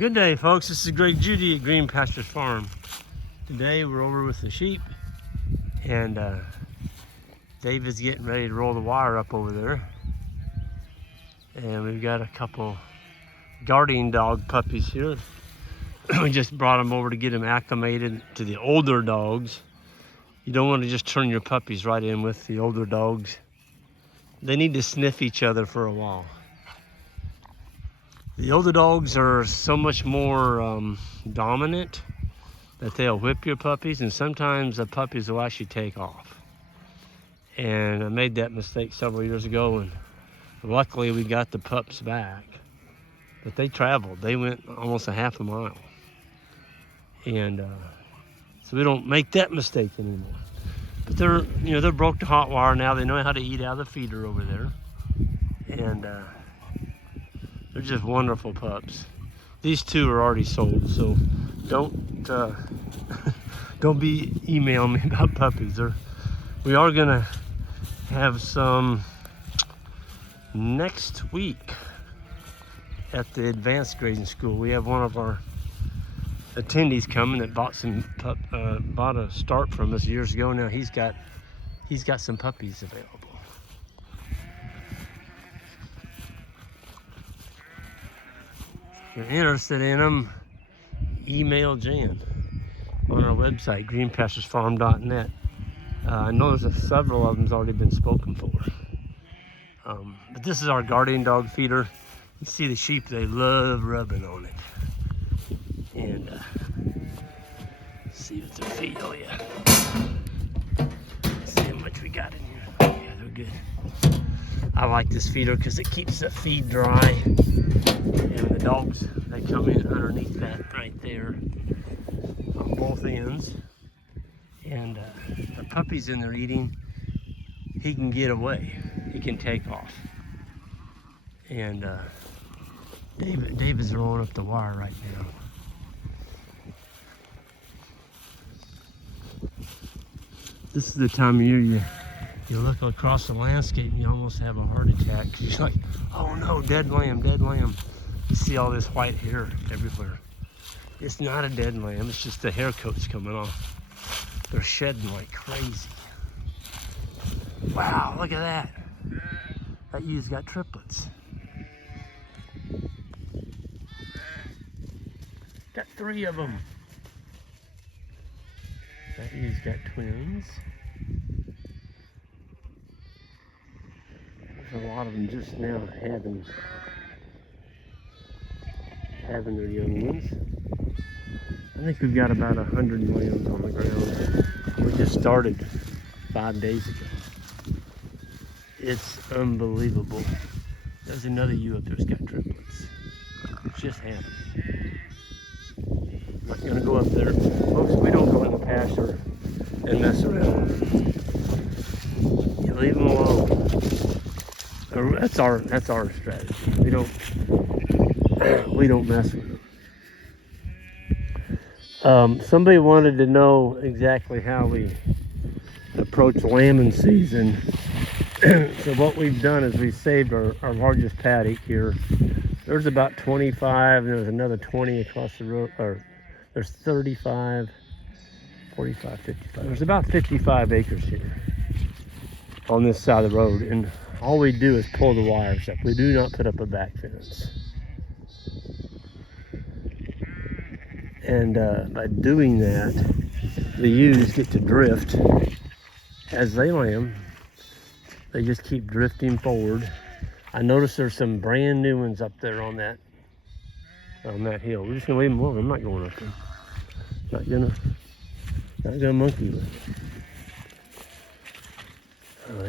Good day, folks. This is Greg Judy at Green Pasture Farm. Today we're over with the sheep, and David's getting ready to roll the wire up over there. And we've got a couple guardian dog puppies here. We just brought them over to get them acclimated to the older dogs. You don't want to just turn your puppies right in with the older dogs. They need to sniff each other for a while. The older dogs are so much more dominant that they'll whip your puppies, and sometimes the puppies will actually take off. And I made that mistake several years ago, and luckily we got the pups back. But they traveled. They went almost a half a mile. And so we don't make that mistake anymore. But they're broke to hot wire now. They know how to eat out of the feeder over there. And they're just wonderful pups. These two are already sold, so don't be emailing me about puppies. We are gonna have some next week at the advanced grading school. We have one of our attendees coming that bought a start from us years ago. Now he's got some puppies available. If you're interested in them, email Jan on our website, greenpasturesfarm.net. I know there's several of them's already been spoken for. But this is our guardian dog feeder. You see the sheep, they love rubbing on it. And see what their feet, oh yeah. See how much we got in here. Oh yeah, they're good. I like this feeder because it keeps the feed dry. And the dogs, they come in underneath that right there on both ends. And the puppy's in there eating. He can get away. He can take off. And David's rolling up the wire right now. This is the time of year you look across the landscape and you almost have a heart attack. You're like, oh no, dead lamb, dead lamb. You see all this white hair everywhere. It's not a dead lamb, it's just the hair coat's coming off. They're shedding like crazy. Wow, look at that. That ew's got triplets. Got 3 of them. That ew's got twins. There's a lot of them just now having their young ones. I think we've got about 100 lambs on the ground. We just started 5 days ago. It's unbelievable. There's another ewe up there's got triplets. Just had them. I'm not gonna go up there. Folks, we don't go in the pasture and mess around. You leave them alone. That's our strategy. We don't mess with them. Somebody wanted to know exactly how we approach lambing season. So what we've done is we saved our largest paddock here. There's about 25, and there's another 20 across the road, or there's 35, 45, 55. There's about 55 acres here on this side of the road, and all we do is pull the wires up. We do not put up a back fence. And by doing that, the ewes get to drift as they lamb. They just keep drifting forward. I noticed there's some brand new ones up there on that hill. We're just gonna leave them alone. I'm not going up there. Not gonna monkey with them.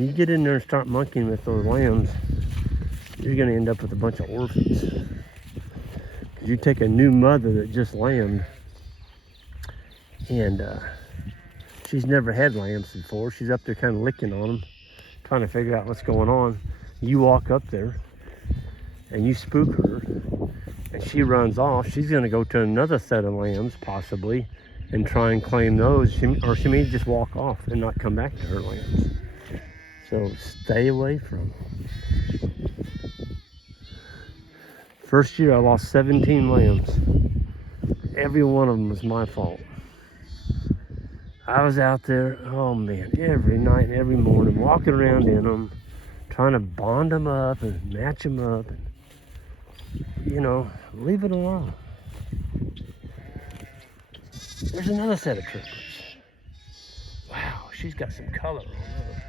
You get in there and start monkeying with those lambs, you're gonna end up with a bunch of orphans. Because you take a new mother that just lambed, and she's never had lambs before. She's up there kind of licking on them, trying to figure out what's going on. You walk up there and you spook her, and she runs off. She's gonna go to another set of lambs possibly and try and claim those, or she may just walk off and not come back to her lambs. So stay away from them. First year I lost 17 lambs. Every one of them was my fault. I was out there, oh man, every night and every morning, walking around in them, trying to bond them up and match them up. And, you know, leave it alone. There's another set of triplets. Wow, she's got some color on her.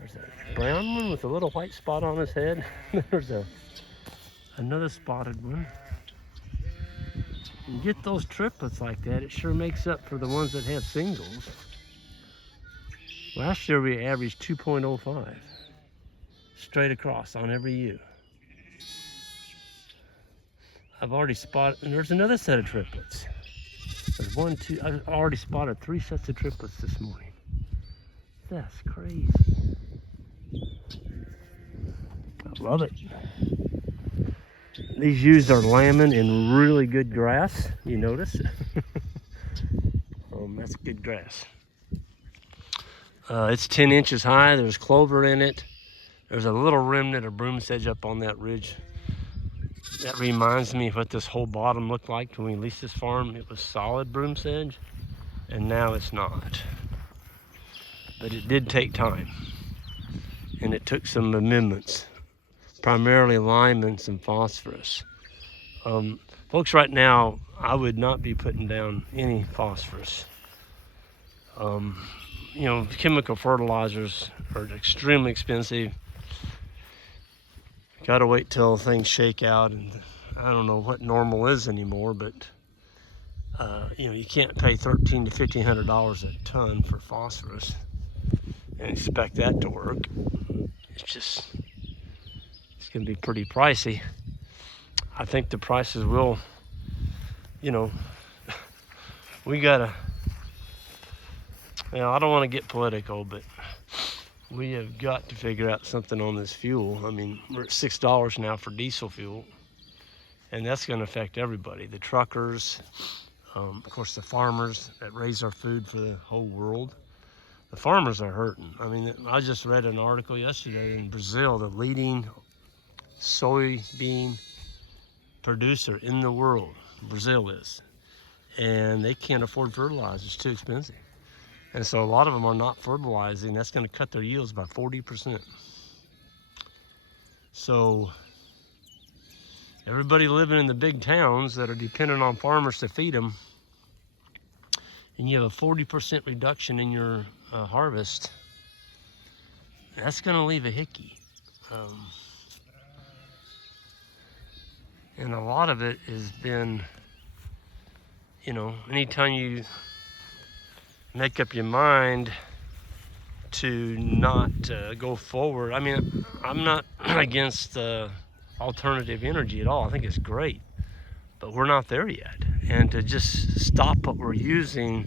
There's a brown one with a little white spot on his head. There's another spotted one. You get those triplets like that, it sure makes up for the ones that have singles. Last year we averaged 2.05 straight across on every ewe. I've already spotted, and there's another set of triplets. There's one, two, I've already spotted 3 sets of triplets this morning. That's crazy. I love it. These ewes are lambing in really good grass, you notice? That's good grass. It's 10 inches high, there's clover in it. There's a little remnant of broom sedge up on that ridge. That reminds me of what this whole bottom looked like when we leased this farm. It was solid broom sedge, and now it's not. But it did take time, and it took some amendments, primarily lime and some phosphorus. Folks, right now, I would not be putting down any phosphorus. You know, chemical fertilizers are extremely expensive. Gotta wait till things shake out, and I don't know what normal is anymore, but you know, you can't pay $1,300 to $1,500 a ton for phosphorus and expect that to work. It's gonna be pretty pricey. I think the prices will, you know, we gotta, you know, I don't want to get political, but we have got to figure out something on this fuel. I mean, we're at $6 now for diesel fuel, and that's going to affect everybody. The truckers, of course, the farmers that raise our food for the whole world. The farmers are hurting. I mean, I just read an article yesterday in Brazil, the leading soybean producer in the world, Brazil is, and they can't afford fertilizer. It's too expensive. And so a lot of them are not fertilizing. That's going to cut their yields by 40%. So everybody living in the big towns that are dependent on farmers to feed them, and you have a 40% reduction in your harvest, that's going to leave a hickey. And a lot of it has been, you know, anytime you make up your mind to not go forward. I mean, I'm not against alternative energy at all. I think it's great, but we're not there yet. And to just stop what we're using,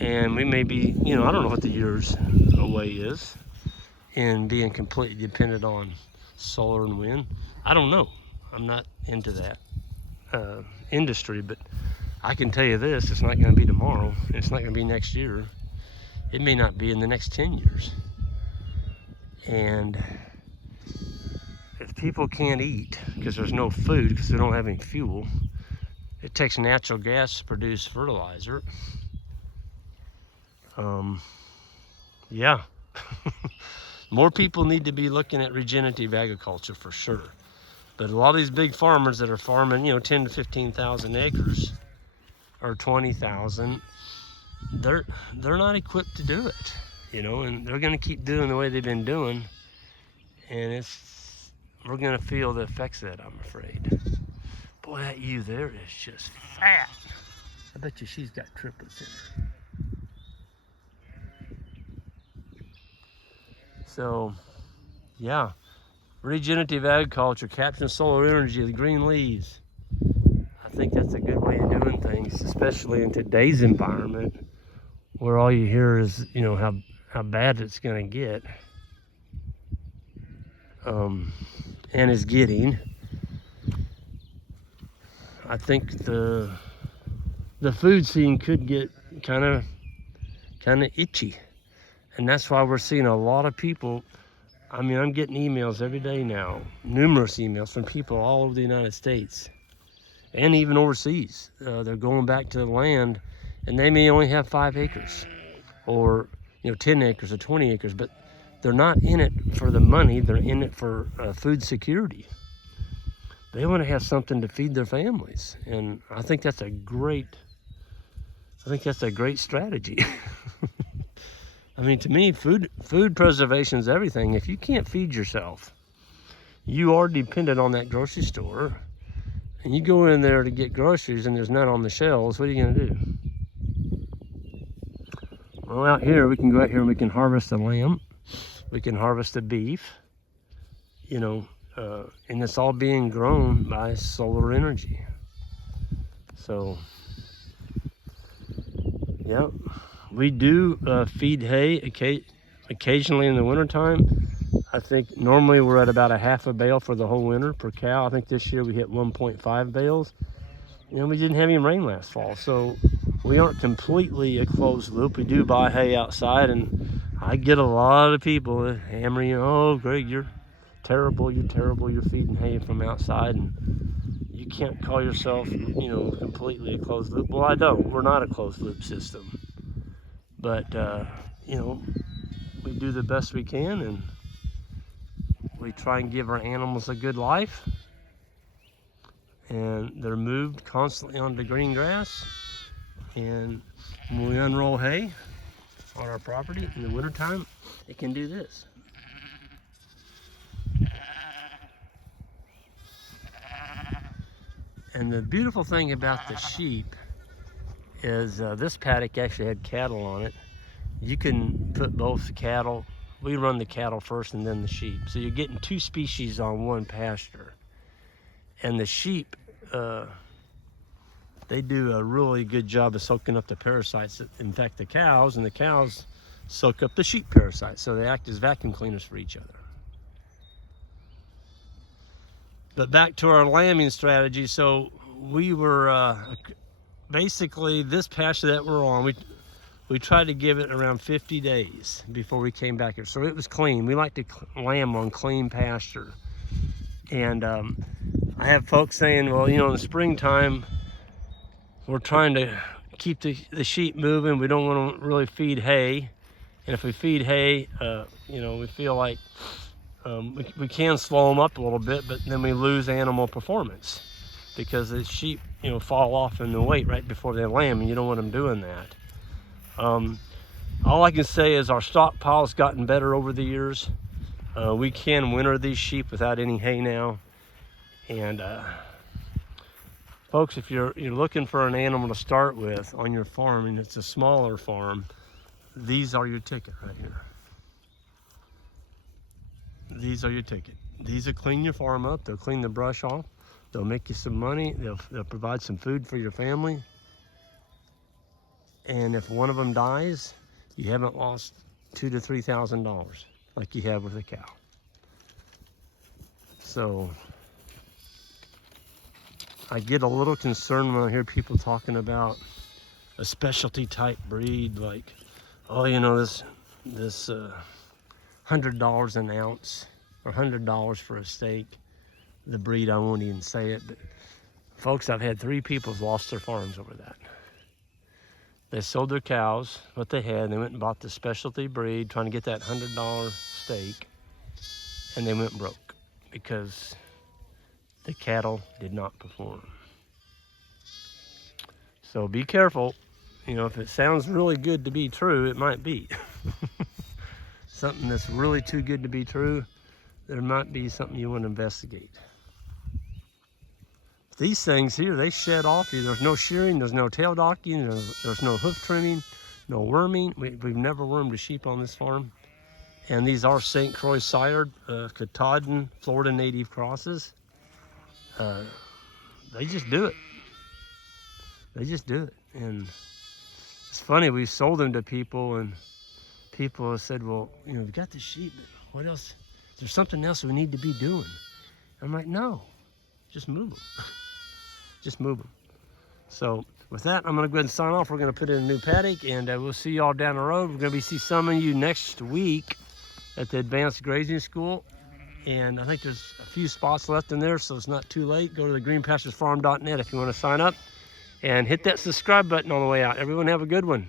and we may be, you know, I don't know what the years away is in being completely dependent on solar and wind. I don't know. I'm not into that industry, but I can tell you this, it's not going to be tomorrow. It's not going to be next year. It may not be in the next 10 years. And if people can't eat because there's no food, because they don't have any fuel, it takes natural gas to produce fertilizer. Yeah. More people need to be looking at regenerative agriculture for sure. But a lot of these big farmers that are farming, you know, 10 to 15,000 acres, or 20,000, they're not equipped to do it, you know, and they're going to keep doing the way they've been doing, and we're going to feel the effects of that, I'm afraid. Boy, that ewe there is just fat. I bet you she's got triplets in her. So, yeah, regenerative agriculture, capturing solar energy, the green leaves. I think that's a good way of doing things, especially in today's environment where all you hear is, you know, how bad it's going to get, and is getting. I think the food scene could get kind of itchy, And that's why we're seeing a lot of people. I mean, I'm getting emails every day now, numerous emails from people all over the United States and even overseas. They're going back to the land, and they may only have 5 acres or 10 acres or 20 acres, but they're not in it for the money. They're in it for food security. They want to have something to feed their families, and I think that's a great strategy. I mean, to me, food preservation is everything. If you can't feed yourself, you are dependent on that grocery store, and you go in there to get groceries and there's none on the shelves, what are you going to do? Well, out here, we can go out here and we can harvest the lamb. We can harvest the beef, and it's all being grown by solar energy. So, yeah, we do feed hay occasionally in the wintertime. I think normally we're at about a half a bale for the whole winter per cow. I think this year we hit 1.5 bales. We didn't have any rain last fall, so we aren't completely a closed loop. We do buy hay outside, and I get a lot of people hammering, oh, Greg, you're terrible, you're feeding hay from outside, and you can't call yourself, completely a closed loop. Well, I don't. We're not a closed loop system. But, we do the best we can, and we try and give our animals a good life. And they're moved constantly onto green grass. And when we unroll hay on our property in the wintertime, it can do this. And the beautiful thing about the sheep is this paddock actually had cattle on it. You can put both cattle. We run the cattle first and then the sheep. So you're getting 2 species on one pasture. And the sheep, they do a really good job of soaking up the parasites. In fact, the cows soak up the sheep parasites. So they act as vacuum cleaners for each other. But back to our lambing strategy. So we were, basically this pasture that we're on, we tried to give it around 50 days before we came back here. So it was clean. We like to lamb on clean pasture. And I have folks saying, well, in the springtime, we're trying to keep the sheep moving. We don't want to really feed hay. And if we feed hay, we feel like we can slow them up a little bit, but then we lose animal performance because the sheep, fall off in the weight right before they lamb, and you don't want them doing that. All I can say is our stockpile's gotten better over the years. We can winter these sheep without any hay now. And folks, if you're looking for an animal to start with on your farm, and it's a smaller farm, these are your ticket right here. These are your ticket. These will clean your farm up. They'll clean the brush off. They'll make you some money. They'll provide some food for your family. And if one of them dies, you haven't lost $2,000 to $3,000 like you have with a cow. So I get a little concerned when I hear people talking about a specialty type breed, like, oh, this $100 an ounce or $100 for a steak. The breed, I won't even say it, but folks, I've had 3 people who've lost their farms over that. They sold their cows, what they had, and they went and bought the specialty breed, trying to get that $100 steak, and they went broke because the cattle did not perform. So be careful. If it sounds really good to be true, it might be. Something that's really too good to be true, there might be something you want to investigate. These things here, they shed off you. There's no shearing, there's no tail docking, there's no hoof trimming, no worming. We've never wormed a sheep on this farm. And these are St. Croix sired Katahdin Florida native crosses. They just do it. They just do it. And it's funny, we sold them to people, and people have said, well, we've got the sheep, but what else? Is there something else we need to be doing? I'm like, no, just move them. Just move them. So with that, I'm going to go ahead and sign off. We're going to put in a new paddock, and we'll see y'all down the road. We're going to see some of you next week at the Advanced Grazing School. And I think there's a few spots left in there, so it's not too late. Go to the greenpasturesfarm.net if you want to sign up. And hit that subscribe button on the way out. Everyone have a good one.